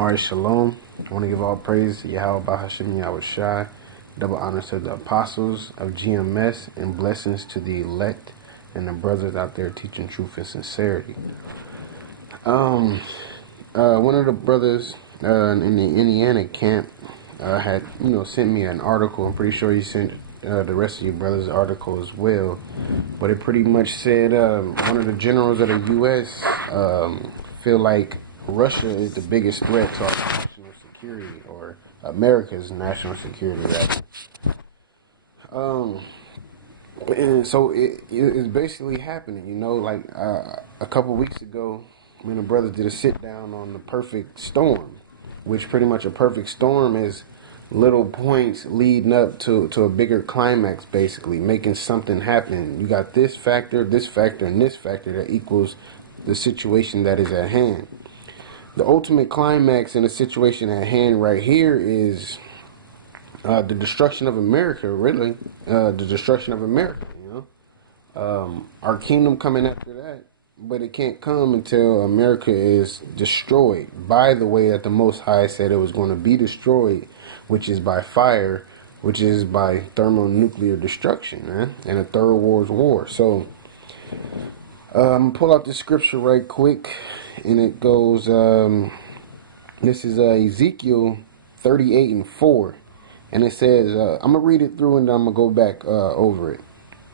Alright, shalom. I want to give all praise to Yahweh Bahashim Yahweh Shai, double honors to the apostles of GMS, and blessings to the elect and the brothers out there teaching truth and sincerity. One of the brothers in the Indiana camp had, sent me an article. I'm pretty sure he sent the rest of you brothers an article as well. But it pretty much said one of the generals of the U.S. Feel like Russia is the biggest threat to our national security, or America's national security, rather. And so it's basically happening, like a couple weeks ago, me and the brothers did a sit down on the perfect storm, which pretty much a perfect storm is little points leading up to a bigger climax, basically making something happen. You got this factor, and this factor that equals the situation that is at hand. The ultimate climax in the situation at hand right here is the destruction of America, really. The destruction of America, Our kingdom coming after that, but it can't come until America is destroyed by the way that the Most High said it was going to be destroyed, which is by fire, which is by thermonuclear destruction, man, and a third world war. So, I'm going to pull out the scripture right quick, and it goes, this is Ezekiel 38:4, and it says, I'm going to read it through and then I'm going to go back over it.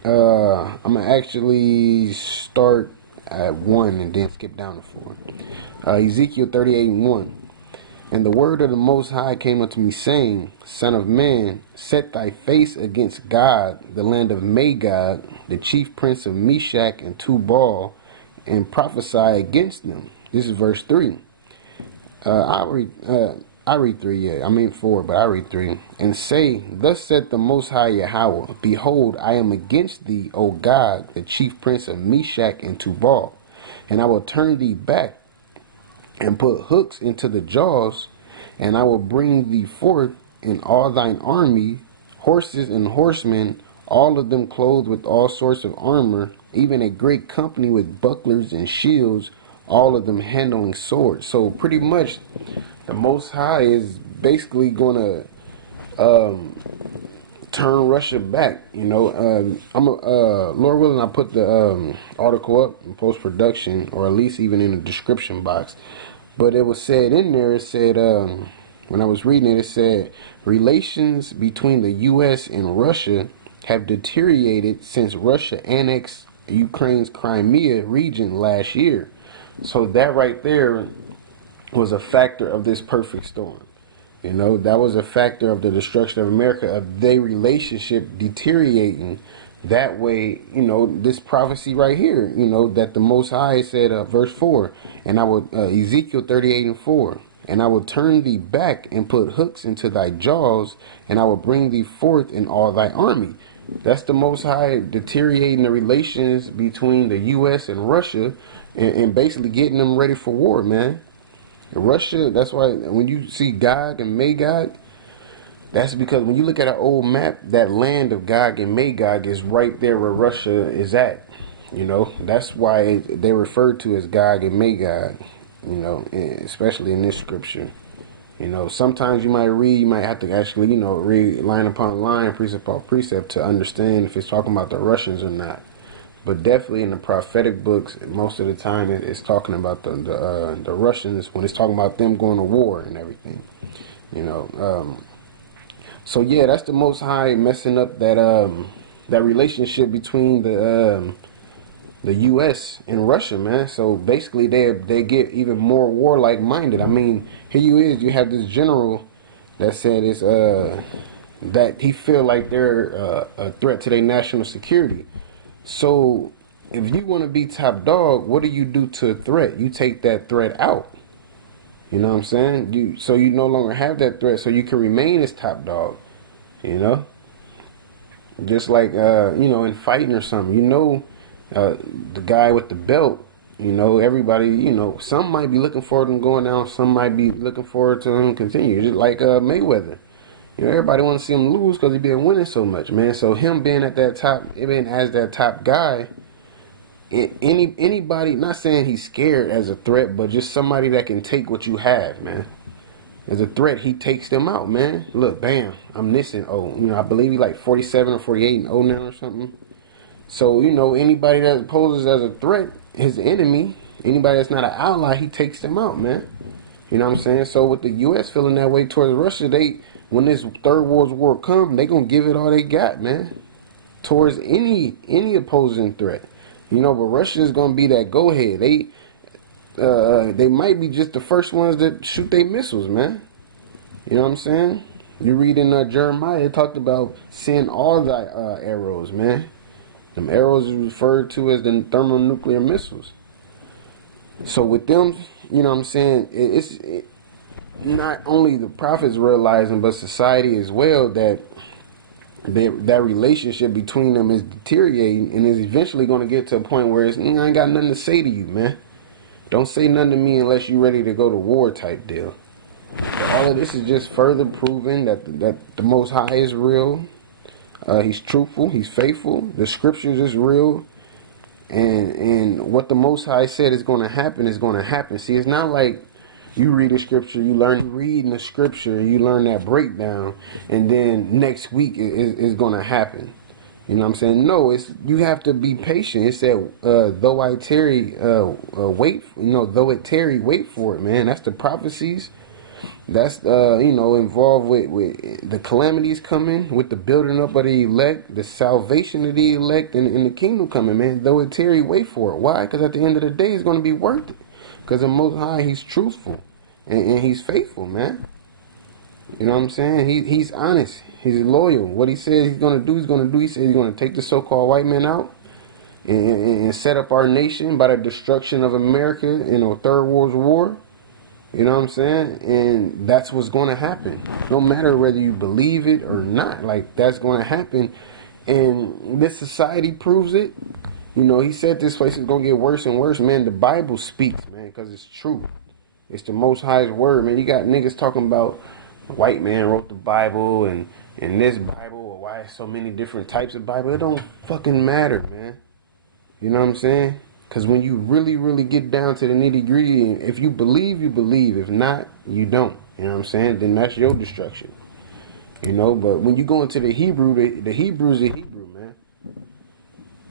I'm going to actually start at 1 and then skip down to 4. Ezekiel 38:1. And the word of the Most High came unto me, saying, Son of man, set thy face against Gog, the land of Magog, the chief prince of Meshach and Tubal, and prophesy against them. This is verse 3. I read 3, I mean 4, but I read 3. And say, Thus saith the Most High Yahweh, Behold, I am against thee, O Gog, the chief prince of Meshach and Tubal, and I will turn thee back, and put hooks into the jaws, and I will bring thee forth in all thine army, horses and horsemen, all of them clothed with all sorts of armor, even a great company with bucklers and shields, all of them handling swords. So pretty much the Most High is basically going to turn Russia back. Lord willing, I put the article up in post-production, or at least even in the description box. But it was said in there, it said, when I was reading it, it said, relations between the U.S. and Russia have deteriorated since Russia annexed Ukraine's Crimea region last year. So that right there was a factor of this perfect storm. That was a factor of the destruction of America, of their relationship deteriorating that way. This prophecy right here, that the Most High said, verse 4, and I will, Ezekiel 38:4, and I will turn thee back and put hooks into thy jaws, and I will bring thee forth in all thy army. That's the Most High deteriorating the relations between the U.S. and Russia, and basically getting them ready for war, man. Russia, that's why when you see Gog and Magog, that's because when you look at an old map, that land of Gog and Magog is right there where Russia is at. That's why they referred to as Gog and Magog, especially in this scripture. Sometimes you might have to actually, read line upon line, precept upon precept to understand if it's talking about the Russians or not. But definitely in the prophetic books, most of the time it's talking about the Russians when it's talking about them going to war and everything. So yeah, that's the Most High messing up that relationship between the U.S. and Russia, man. So basically, they get even more warlike minded. I mean, here you have this general that said it's that he feel like they're a threat to their national security. So if you want to be top dog, what do you do to a threat? You take that threat out. You know what I'm saying? So you no longer have that threat, so you can remain as top dog. Just like in fighting or something. The guy with the belt. Everybody. Some might be looking forward to him going down. Some might be looking forward to him continue. Just like Mayweather. Everybody wants to see him lose because he been winning so much, man. So him being at that top, being as that top guy, anybody, not saying he's scared as a threat, but just somebody that can take what you have, man. as a threat, he takes them out, man. Look, bam, I'm missing. Oh, I believe he like 47 or 48 and 0 now or something. So, anybody that poses as a threat, his enemy, anybody that's not an ally, he takes them out, man. You know what I'm saying? So with the U.S. feeling that way towards Russia, when this third world war come, they gonna give it all they got, man, towards any opposing threat. But Russia is gonna be that go ahead. They might be just the first ones that shoot their missiles, man. You know what I'm saying? You read in Jeremiah, it talked about send all thy arrows, man. Them arrows is referred to as the thermonuclear missiles. So with them, you know what I'm saying, it's not only the prophets realizing, but society as well, that that relationship between them is deteriorating and is eventually going to get to a point where it's, I ain't got nothing to say to you, man. Don't say nothing to me unless you're ready to go to war type deal. All of this is just further proving that the Most High is real. He's truthful. He's faithful. The scriptures is real. And what the Most High said is going to happen is going to happen. See, it's not like you read the scripture, you learn reading the scripture, you learn that breakdown, and then next week is going to happen. You know what I'm saying? No, you have to be patient. It said, though I tarry, wait. Though it tarry, wait for it, man. That's the prophecies. That's involved with the calamities coming, with the building up of the elect, the salvation of the elect, and the kingdom coming, man. Though it tarry, wait for it. Why? Because at the end of the day, it's going to be worth it. Because the Most High, He's truthful and He's faithful, man. You know what I'm saying? He's honest. He's loyal. What He says He's going to do, He's going to do. He says He's going to take the so-called white man out and set up our nation by the destruction of America in a third world war. You know what I'm saying? And that's what's going to happen. No matter whether you believe it or not, like, that's going to happen. And this society proves it. He said this place is going to get worse and worse. Man, the Bible speaks, man, because it's true. It's the Most High's word, man. You got niggas talking about a white man wrote the Bible and this Bible, or why so many different types of Bible. It don't fucking matter, man. You know what I'm saying? Because when you really, really get down to the nitty-gritty, if you believe, you believe. If not, you don't. You know what I'm saying? Then that's your destruction. But when you go into the Hebrew, the Hebrew is the Hebrew, man.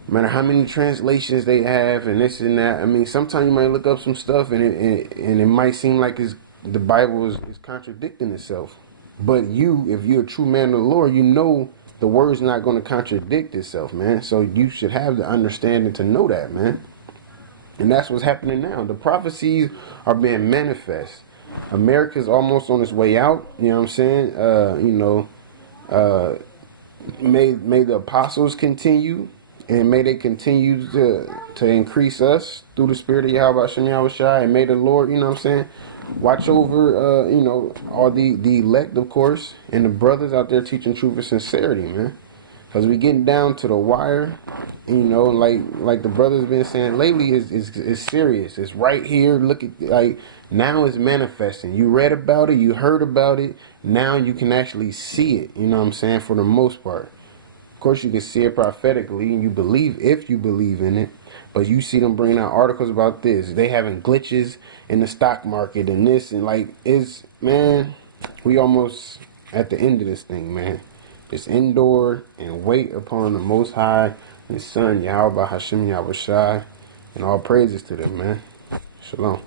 No matter how many translations they have and this and that. I mean, sometimes you might look up some stuff and it might seem like the Bible is contradicting itself. But if you're a true man of the Lord, the word's not going to contradict itself, man. So you should have the understanding to know that, man. And that's what's happening now. The prophecies are being manifest. America's almost on its way out. You know what I'm saying? May the apostles continue, and may they continue to increase us through the Spirit of Yahweh Hashem Yahushai, and may the Lord, you know what I'm saying, watch over, all the elect, of course, and the brothers out there teaching truth and sincerity, man. Because we getting down to the wire, like the brothers been saying lately, is serious. It's right here. Look at, now it's manifesting. You read about it, you heard about it. Now you can actually see it, you know what I'm saying, for the most part. Of course, you can see it prophetically, and you believe if you believe in it. But you see them bringing out articles about this. They having glitches in the stock market and this, and man, we almost at the end of this thing, man. Just endure and wait upon the Most High and His Son, Yahweh Hashem Yahushai, and all praises to them, man. Shalom.